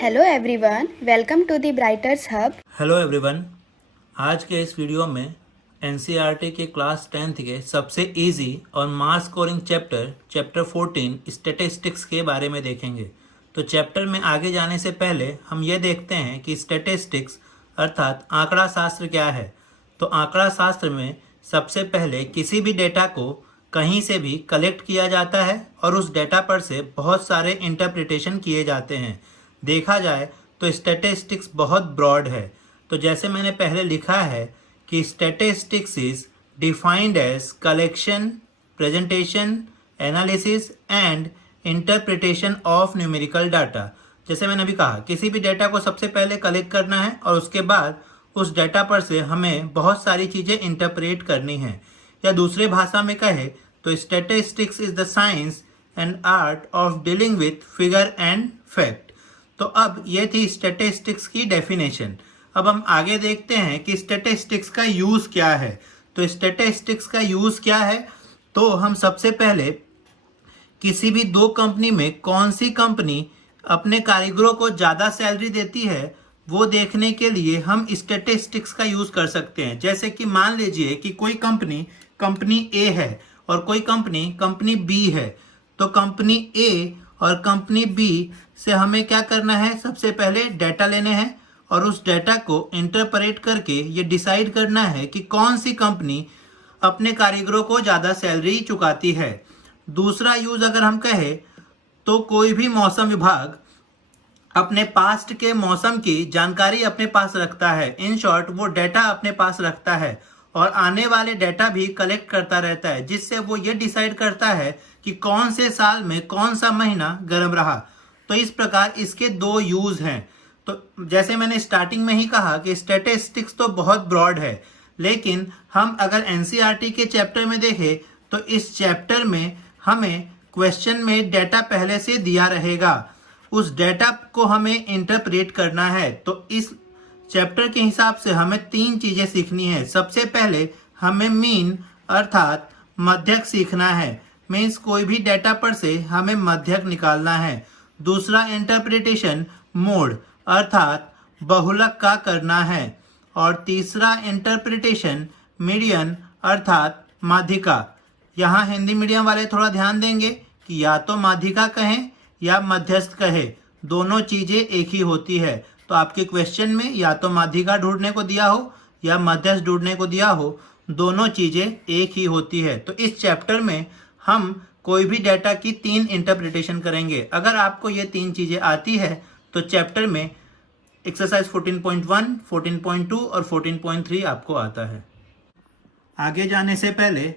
Hello everyone, welcome to the Brighters Hub. Hello everyone, आज के इस वीडियो में एनसीईआरटी के क्लास 10th के सबसे इजी और मास स्कोरिंग चैप्टर 14 स्टैटिस्टिक्स के बारे में देखेंगे। तो चैप्टर में आगे जाने से पहले हम ये देखते हैं कि स्टैटिस्टिक्स अर्थात आंकड़ा शास्त्र क्या है। तो आंकड़ा शास्त्र में सबसे पहले किसी भी डेटा को कहीं से भी कलेक्ट किया जाता है और उस डेटा पर से बहुत सारे इंटरप्रिटेशन किए जाते हैं। देखा जाए तो स्टैटिस्टिक्स बहुत ब्रॉड है। तो जैसे मैंने पहले लिखा है कि statistics is defined as collection, presentation, analysis and interpretation of numerical data. जैसे मैंने अभी कहा, किसी भी डेटा को सबसे पहले कलेक्ट करना है और उसके बाद उस डेटा पर से हमें बहुत सारी चीज़ें इंटरप्रेट करनी है। या दूसरे भाषा में कहे तो statistics is the science and art of dealing with figure and fact. तो अब ये थी स्टैटिस्टिक्स की डेफिनेशन। अब हम आगे देखते हैं कि स्टैटिस्टिक्स का यूज़ क्या है। तो स्टैटिस्टिक्स का यूज़ क्या है, तो हम सबसे पहले किसी भी दो कंपनी में कौन सी कंपनी अपने कारीगरों को ज़्यादा सैलरी देती है वो देखने के लिए हम स्टैटिस्टिक्स का यूज़ कर सकते हैं। जैसे कि मान लीजिए कि कोई कंपनी ए है और कोई कंपनी बी है। तो कंपनी ए और कंपनी बी से हमें क्या करना है, सबसे पहले डाटा लेने हैं और उस डाटा को इंटरप्रेट करके ये डिसाइड करना है कि कौन सी कंपनी अपने कारीगरों को ज़्यादा सैलरी चुकाती है। दूसरा यूज़ अगर हम कहें तो कोई भी मौसम विभाग अपने पास्ट के मौसम की जानकारी अपने पास रखता है। इन शॉर्ट वो डाटा अपने पास रखता है और आने वाले डाटा भी कलेक्ट करता रहता है, जिससे वो ये डिसाइड करता है कि कौन से साल में कौन सा महीना गर्म रहा। तो इस प्रकार इसके दो यूज़ हैं। तो जैसे मैंने स्टार्टिंग में ही कहा कि स्टैटिस्टिक्स तो बहुत ब्रॉड है, लेकिन हम अगर एनसीईआरटी के चैप्टर में देखें तो इस चैप्टर में हमें क्वेश्चन में डाटा पहले से दिया रहेगा, उस डाटा को हमें इंटरप्रेट करना है। तो इस चैप्टर के हिसाब से हमें तीन चीज़ें सीखनी है। सबसे पहले हमें मीन अर्थात मध्यक सीखना है, मीन्स कोई भी डाटा पर से हमें मध्यक निकालना है। दूसरा इंटरप्रिटेशन मोड अर्थात बहुलक का करना है और तीसरा इंटरप्रिटेशन मीडियन अर्थात माध्यिका। यहाँ हिंदी मीडियम वाले थोड़ा ध्यान देंगे कि या तो माध्यिका कहें या मध्यस्थ कहे, दोनों चीज़ें एक ही होती है। तो आपके क्वेश्चन में या तो माध्यिका ढूंढने को दिया हो या मध्यस्थ ढूंढने को दिया हो, दोनों चीज़ें एक ही होती है। तो इस चैप्टर में हम कोई भी डाटा की तीन इंटरप्रिटेशन करेंगे। अगर आपको ये तीन चीज़ें आती है तो चैप्टर में एक्सरसाइज 14.1, 14.2 और 14.3 आपको आता है। आगे जाने से पहले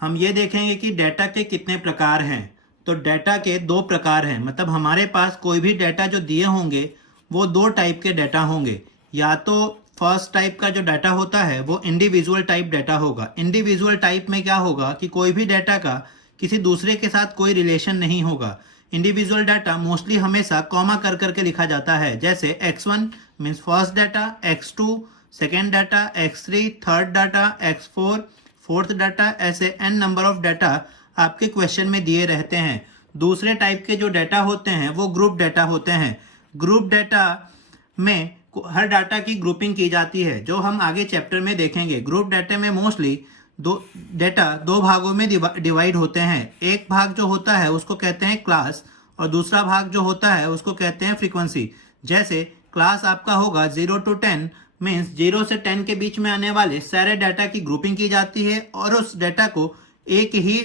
हम ये देखेंगे कि डाटा के कितने प्रकार हैं। तो डाटा के दो प्रकार हैं, मतलब हमारे पास कोई भी डाटा जो दिए होंगे वो दो टाइप के डाटा होंगे। या तो फर्स्ट टाइप का जो डाटा होता है वो इंडिविजुअल टाइप डाटा होगा। इंडिविजुअल टाइप में क्या होगा कि कोई भी डाटा का किसी दूसरे के साथ कोई रिलेशन नहीं होगा। इंडिविजुअल डाटा मोस्टली हमेशा कॉमा कर करके लिखा जाता है। जैसे x1 means first data, x2 second data, x3 third data, x4 fourth data, ऐसे n नंबर ऑफ डाटा आपके क्वेश्चन में दिए रहते हैं। दूसरे टाइप के जो डाटा होते हैं वो ग्रुप डाटा होते हैं। ग्रुप डाटा में हर डाटा की ग्रुपिंग की जाती है, जो हम आगे चैप्टर में देखेंगे। ग्रुप डाटा में मोस्टली डाटा दो भागों में डिवाइड होते हैं। एक भाग जो होता है उसको कहते हैं क्लास और दूसरा भाग जो होता है उसको कहते हैं फ्रीक्वेंसी। जैसे क्लास आपका होगा 0 to 10 मीन्स 0 से 10 के बीच में आने वाले सारे डाटा की ग्रुपिंग की जाती है और उस डाटा को एक ही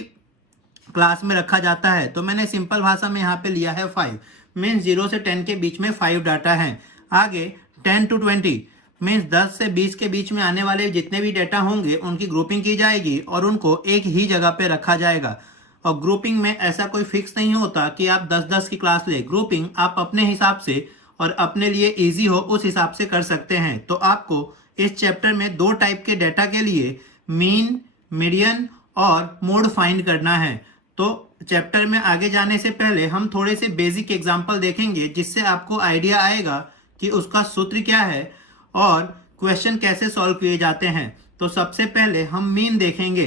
क्लास में रखा जाता है। तो मैंने सिंपल भाषा में यहाँ पे लिया है 5 मीन्स 0 से 10 के बीच में 5 डाटा हैं। आगे 10 to 20 मीन्स 10 से 20 के बीच में आने वाले जितने भी डाटा होंगे उनकी ग्रुपिंग की जाएगी और उनको एक ही जगह पे रखा जाएगा। और ग्रुपिंग में ऐसा कोई फिक्स नहीं होता कि आप 10-10 की क्लास ले। ग्रुपिंग आप अपने हिसाब से और अपने लिए इजी हो उस हिसाब से कर सकते हैं। तो आपको इस चैप्टर में दो टाइप के डाटा के लिए मीन, मीडियन और मोड फाइंड करना है। तो चैप्टर में आगे जाने से पहले हम थोड़े से बेसिक एग्जाम्पल देखेंगे, जिससे आपको आइडिया आएगा कि उसका सूत्र क्या है और क्वेश्चन कैसे सॉल्व किए जाते हैं। तो सबसे पहले हम मीन देखेंगे।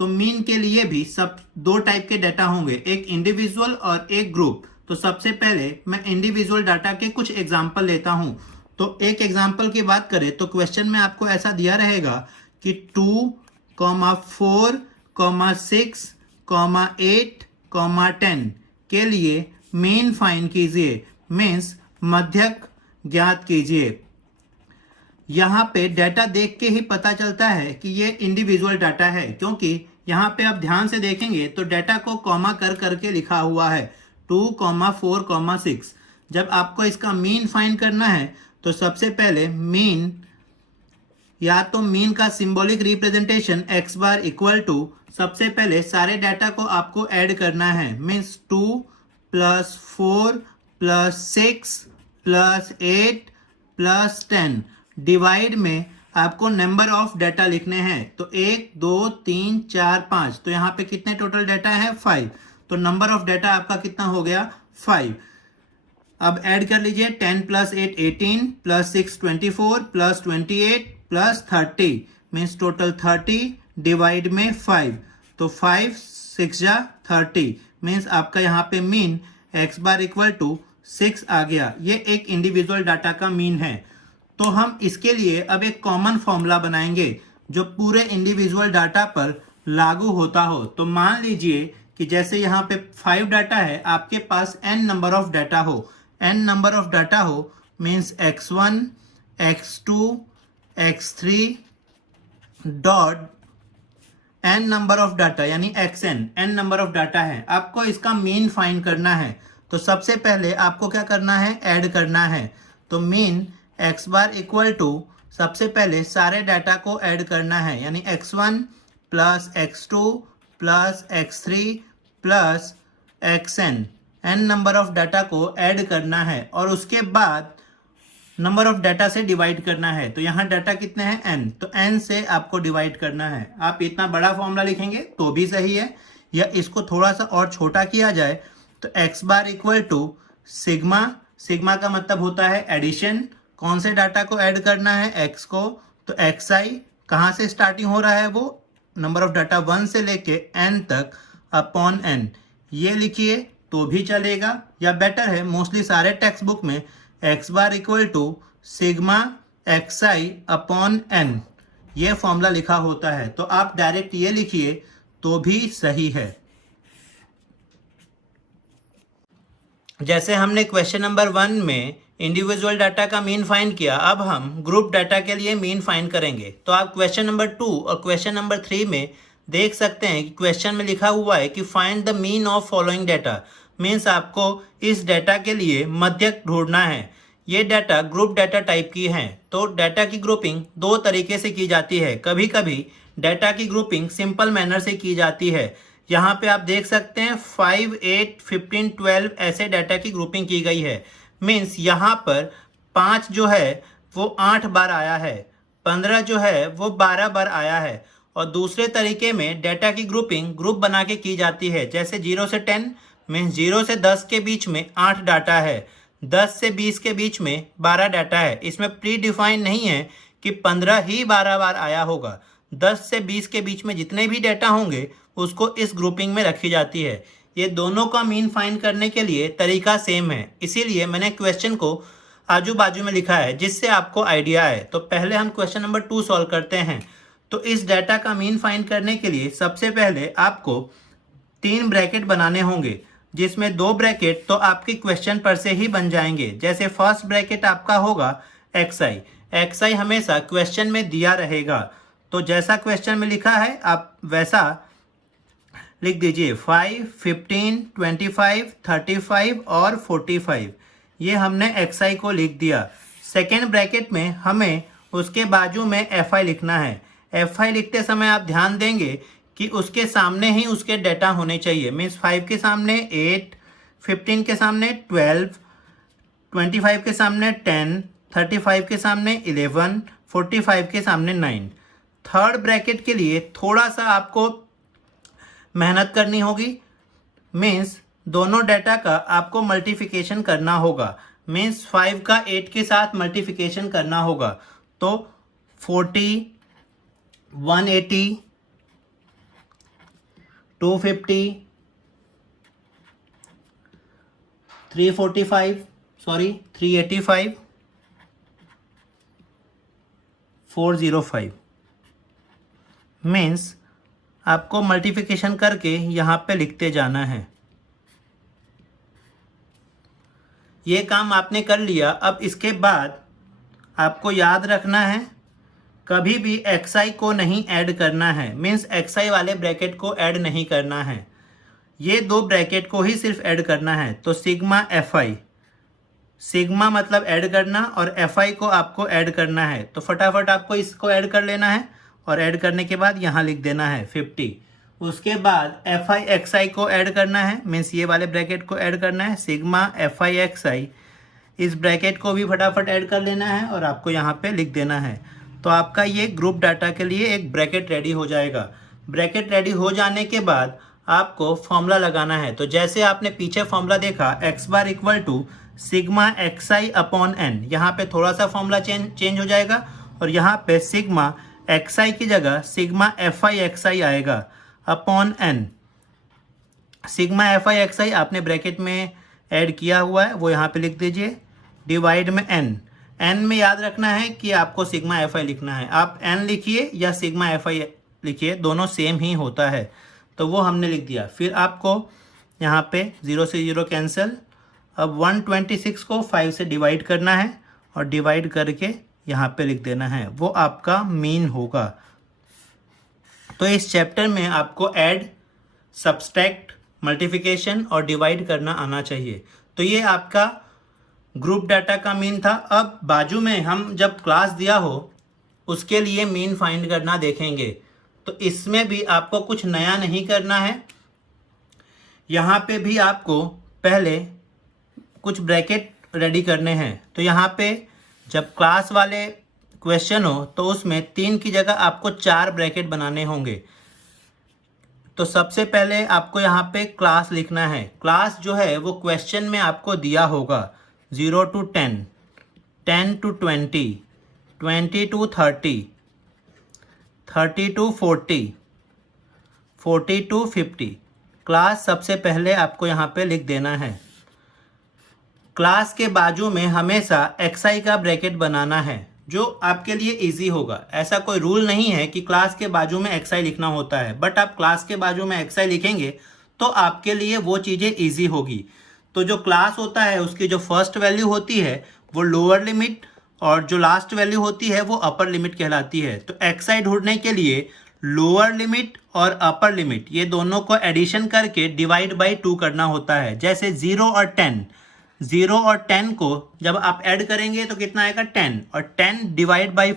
तो मीन के लिए भी सब दो टाइप के डाटा होंगे, एक इंडिविजुअल और एक ग्रुप। तो सबसे पहले मैं इंडिविजुअल डाटा के कुछ एग्जाम्पल लेता हूं। तो एक एग्जाम्पल की बात करें तो क्वेश्चन में आपको ऐसा दिया रहेगा कि 2, 4, 6, 8, 10 के लिए मीन फाइंड कीजिए, मीन्स मध्यक ज्ञात कीजिए। यहाँ पे डाटा देख के ही पता चलता है कि ये इंडिविजुअल डाटा है, क्योंकि यहाँ पे आप ध्यान से देखेंगे तो डाटा को कॉमा कर करके लिखा हुआ है 2, 4, 6। जब आपको इसका मीन फाइंड करना है तो सबसे पहले मीन, या तो मीन का symbolic representation x bar equal to, सबसे पहले सारे डाटा को आपको ऐड करना है, मीन्स 2 + 4 + 6 + 8 + 10 डिवाइड में आपको नंबर ऑफ डाटा लिखने हैं। तो 1, 2, 3, 4, 5, तो यहाँ पे कितने टोटल डाटा है 5। तो नंबर ऑफ डाटा आपका कितना हो गया 5। अब ऐड कर लीजिए 10 + 8 18 + 6 24 + 28 + 30 मीन्स टोटल 30 डिवाइड में 5। तो 5 6 जा 30 मीन्स आपका यहाँ पे mean x bar equal to 6 आ गया। ये एक इंडिविजुअल डाटा का मीन है। तो हम इसके लिए अब एक कॉमन फॉर्मूला बनाएंगे जो पूरे इंडिविजुअल डाटा पर लागू होता हो। तो मान लीजिए कि जैसे यहाँ पे 5 डाटा है, आपके पास n नंबर ऑफ डाटा हो, n नंबर ऑफ डाटा हो means x1 x2 x3 dot n number of data यानी xn, n number of data है। आपको इसका मीन फाइंड करना है। तो सबसे पहले आपको क्या करना है, ऐड करना है। तो mean x bar equal to, सबसे पहले सारे डाटा को ऐड करना है, यानी x1 + x2 + x3 + xn, n number of data को ऐड करना है और उसके बाद नंबर ऑफ डाटा से डिवाइड करना है। तो यहाँ डाटा कितने हैं n, तो n से आपको डिवाइड करना है। आप इतना बड़ा फॉर्मूला लिखेंगे तो भी सही है, या इसको थोड़ा सा और छोटा किया जाए तो x bar equal to sigma, sigma का मतलब होता है एडिशन। कौन से डाटा को ऐड करना है, x को, तो xi कहाँ से स्टार्टिंग हो रहा है, वो नंबर ऑफ डाटा 1 से लेके n तक अपॉन n, ये लिखिए तो भी चलेगा, या बेटर है मोस्टली सारे टेक्स्ट बुक में x bar equal to sigma xi upon n, ये फॉर्मूला लिखा होता है। तो आप डायरेक्ट ये लिखिए तो भी सही है। जैसे हमने क्वेश्चन नंबर 1 में इंडिविजुअल डाटा का मीन फाइंड किया, अब हम ग्रुप डाटा के लिए मीन फाइंड करेंगे। तो आप क्वेश्चन नंबर 2 और क्वेश्चन नंबर 3 में देख सकते हैं कि क्वेश्चन में लिखा हुआ है कि find the mean of following data, means आपको इस डाटा के लिए मध्यक ढूंढना है। ये डाटा ग्रुप डाटा टाइप की हैं। तो डाटा की ग्रुपिंग दो तरीके से की जाती है। कभी कभी डाटा की ग्रुपिंग सिंपल मैनर से की जाती है। यहाँ पे आप देख सकते हैं 5, 8, 15, 12 ऐसे डाटा की ग्रुपिंग की गई है। मीन्स यहाँ पर 5 जो है वो 8 बार आया है, 15 जो है वो 12 बार आया है। और दूसरे तरीके में डाटा की ग्रुपिंग ग्रुप बना के की जाती है। जैसे 0 से 10 मीन्स 0 से 10 के बीच में 8 डाटा है, 10 से 20 के बीच में 12 डाटा है। इसमें प्री डिफाइन नहीं है कि 15 ही 12 बार आया होगा। 10 से 20 के बीच में जितने भी डाटा होंगे उसको इस ग्रुपिंग में रखी जाती है। ये दोनों का मीन फाइंड करने के लिए तरीका सेम है, इसीलिए मैंने क्वेश्चन को आजू बाजू में लिखा है जिससे आपको आइडिया है। तो पहले हम क्वेश्चन नंबर 2 सॉल्व करते हैं। तो इस डाटा का मीन फाइंड करने के लिए सबसे पहले आपको 3 ब्रैकेट बनाने होंगे, जिसमें 2 ब्रैकेट तो आपके क्वेश्चन पर से ही बन जाएंगे। जैसे फर्स्ट ब्रैकेट आपका होगा xi, xi हमेशा क्वेश्चन में दिया रहेगा। तो जैसा क्वेश्चन में लिखा है आप वैसा लिख दीजिए 5, 15, 25, 35 और 45। ये हमने xi को लिख दिया। सेकेंड ब्रैकेट में हमें उसके बाजू में fi लिखना है। fi लिखते समय आप ध्यान देंगे कि उसके सामने ही उसके डाटा होने चाहिए। मीन्स 5 के सामने 8, 15 के सामने 12, 25 के सामने 10, 35 के सामने 11, 45 के सामने 9। थर्ड ब्रैकेट के लिए थोड़ा सा आपको मेहनत करनी होगी। मीन्स दोनों डाटा का आपको मल्टीप्लिकेशन करना होगा। मीन्स 5 का 8 के साथ मल्टीप्लिकेशन करना होगा। तो 40, 180, 250, 345 सॉरी 385 405 मीन्स आपको मल्टीप्लिकेशन करके यहाँ पे लिखते जाना है। ये काम आपने कर लिया। अब इसके बाद आपको याद रखना है कभी भी xi को नहीं ऐड करना है, मीन्स xi वाले ब्रैकेट को ऐड नहीं करना है, ये दो ब्रैकेट को ही सिर्फ ऐड करना है। तो सिग्मा fi, सिग्मा मतलब ऐड करना और fi को आपको ऐड करना है। तो फटाफट आपको इसको ऐड कर लेना है और ऐड करने के बाद यहाँ लिख देना है 50। उसके बाद fi xi को ऐड करना है, मीन्स ये वाले ब्रैकेट को ऐड करना है। सिग्मा fi xi, इस ब्रैकेट को भी फटाफट ऐड कर लेना है और आपको यहाँ पे लिख देना है। तो आपका ये ग्रुप डाटा के लिए एक ब्रैकेट रेडी हो जाएगा। ब्रैकेट रेडी हो जाने के बाद आपको फॉर्मूला लगाना है। तो जैसे आपने पीछे फॉर्मूला देखा x bar equal to sigma xi upon n, यहाँ पे थोड़ा सा फॉर्मूला चेंज हो जाएगा और यहाँ पे सिग्मा xi की जगह सिग्मा fi xi आएगा upon n। Sigma fi xi आपने ब्रैकेट में ऐड किया हुआ है, वो यहाँ पे लिख दीजिए, डिवाइड में n में याद रखना है कि आपको सिग्मा fi लिखना है। आप n लिखिए या सिग्मा fi लिखिए, दोनों सेम ही होता है। तो वो हमने लिख दिया। फिर आपको यहाँ पे 0 से 0 कैंसिल। अब 126 को 5 से डिवाइड करना है और डिवाइड करके यहाँ पे लिख देना है, वो आपका मीन होगा। तो इस चैप्टर में आपको ऐड, सब्सट्रैक्ट, मल्टीप्लिकेशन और डिवाइड करना आना चाहिए। तो ये आपका ग्रुप डाटा का मीन था। अब बाजू में हम जब क्लास दिया हो उसके लिए मीन फाइंड करना देखेंगे। तो इसमें भी आपको कुछ नया नहीं करना है। यहाँ पे भी आपको पहले कुछ ब्रैकेट रेडी करने हैं। तो यहाँ पे जब क्लास वाले क्वेश्चन हो तो उसमें 3 की जगह आपको 4 ब्रैकेट बनाने होंगे। तो सबसे पहले आपको यहाँ पे क्लास लिखना है। क्लास जो है वो क्वेश्चन में आपको दिया होगा 0 to 10, 10 to 20, 20 to 30, 30 to 40, 40 to 50। Class सबसे पहले आपको यहाँ पे लिख देना है। क्लास के बाजू में हमेशा xi का ब्रैकेट बनाना है जो आपके लिए इजी होगा। ऐसा कोई रूल नहीं है कि क्लास के बाजू में xi लिखना होता है, बट आप क्लास के बाजू में xi लिखेंगे तो आपके लिए वो चीज़ें इजी होगी। तो जो क्लास होता है उसकी जो फर्स्ट वैल्यू होती है वो लोअर लिमिट और जो लास्ट वैल्यू होती है वो अपर लिमिट कहलाती है। तो xi ढूंढने के लिए लोअर लिमिट और अपर लिमिट ये दोनों को एडिशन करके डिवाइड बाई 2 करना होता है। जैसे 0 और 10, 0 और 10 को जब आप ऐड करेंगे तो कितना आएगा 10, और 10 डिवाइड बाई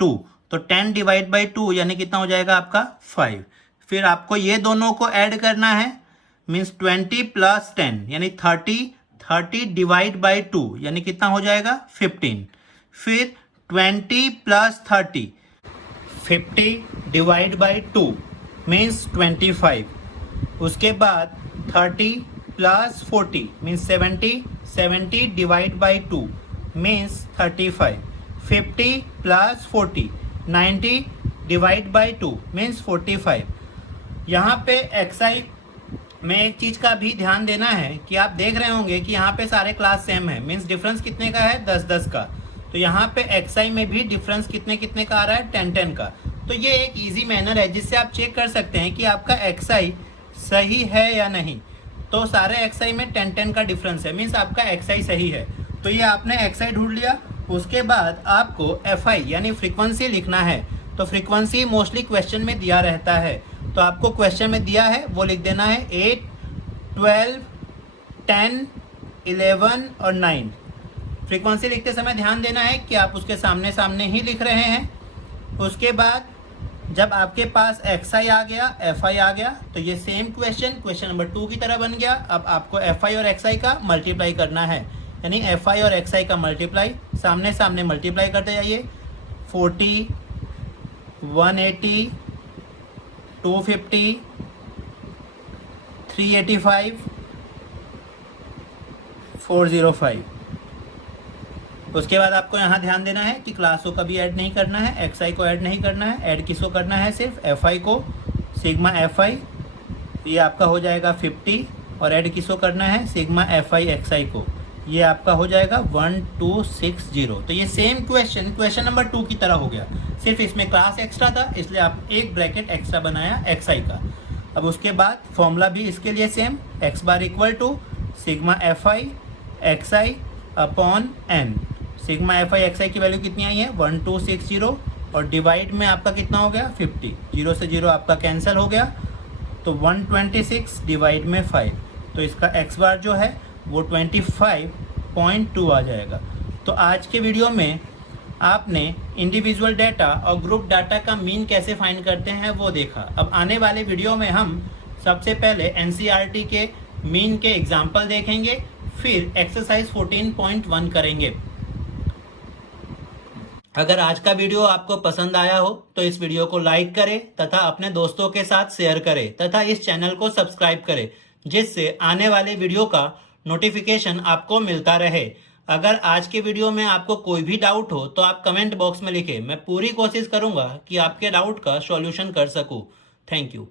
2, तो 10 डिवाइड बाई 2 यानी कितना हो जाएगा आपका 5। फिर आपको ये दोनों को ऐड करना है, मीन्स 20 प्लस 10 यानी 30, 30 डिवाइड बाई 2 यानी कितना हो जाएगा 15। फिर 20 प्लस 30, 50 डिवाइड बाई 2 मीन्स 25। उसके बाद 30 plus 40 means 70, 70 divide by 2 means 35। 50 plus 40, 90 divide by 2 means 45। यहाँ पे xi में एक चीज़ का भी ध्यान देना है कि आप देख रहे होंगे कि यहाँ पे सारे क्लास सेम है, मीन्स डिफरेंस कितने का है 10-10 का। तो यहाँ पे xi में भी डिफरेंस कितने का आ रहा है 10-10 का। तो ये एक इजी मैनर है जिससे आप चेक कर सकते हैं कि आपका xi सही है या नहीं। तो सारे xi में 10-10 का डिफरेंस है, मीन्स आपका xi सही है। तो ये आपने xi ढूंढ लिया। उसके बाद आपको fi यानी फ्रीक्वेंसी लिखना है। तो फ्रीक्वेंसी मोस्टली क्वेश्चन में दिया रहता है, तो आपको क्वेश्चन में दिया है वो लिख देना है 8, 12, 10, 11 और 9। फ्रीक्वेंसी लिखते समय ध्यान देना है कि आप उसके सामने सामने ही लिख रहे हैं। उसके बाद जब आपके पास xi आ गया, fi आ गया, तो ये सेम क्वेश्चन नंबर 2 की तरह बन गया। अब आपको fi और xi का मल्टीप्लाई करना है, यानी fi और xi का मल्टीप्लाई सामने सामने मल्टीप्लाई करते जाइए। 40, 180, 250, 385, 405। उसके बाद आपको यहाँ ध्यान देना है कि क्लास को कभी ऐड नहीं करना है, xi को ऐड नहीं करना है। ऐड किसको करना है? सिर्फ fi को, सिग्मा fi। ये आपका हो जाएगा 50 और ऐड किसको करना है, सिग्मा एफ आई एक्स आई को। ये आपका हो जाएगा 1260। तो ये सेम क्वेश्चन नंबर 2 की तरह हो गया, सिर्फ इसमें क्लास एक्स्ट्रा था इसलिए आप एक ब्रैकेट एक्स्ट्रा बनाया एक्स आई का। अब उसके बाद फॉर्मूला भी इसके लिए same, X bar equal to sigma F I X I upon N. Sigma F I X I की वैल्यू कितनी आई है 1260 और डिवाइड में आपका कितना हो गया 50, 0 से 0 आपका कैंसिल हो गया तो 126 डिवाइड में 5, तो इसका एक्स बार जो है वो 25.2 आ जाएगा। तो आज के वीडियो में आपने इंडिविजुअल डाटा और ग्रुप डाटा का मीन कैसे फाइंड करते हैं वो देखा। अब आने वाले वीडियो में हम सबसे पहले एनसीईआरटी के मीन के एग्जाम्पल देखेंगे, फिर एक्सरसाइज 14.1 करेंगे। अगर आज का वीडियो आपको पसंद आया हो तो इस वीडियो को लाइक करें तथा अपने दोस्तों के साथ शेयर करें तथा इस चैनल को सब्सक्राइब करें, जिससे आने वाले वीडियो का नोटिफिकेशन आपको मिलता रहे। अगर आज के वीडियो में आपको कोई भी डाउट हो तो आप कमेंट बॉक्स में लिखें, मैं पूरी कोशिश करूंगा कि आपके डाउट का सॉल्यूशन कर सकूं। Thank you.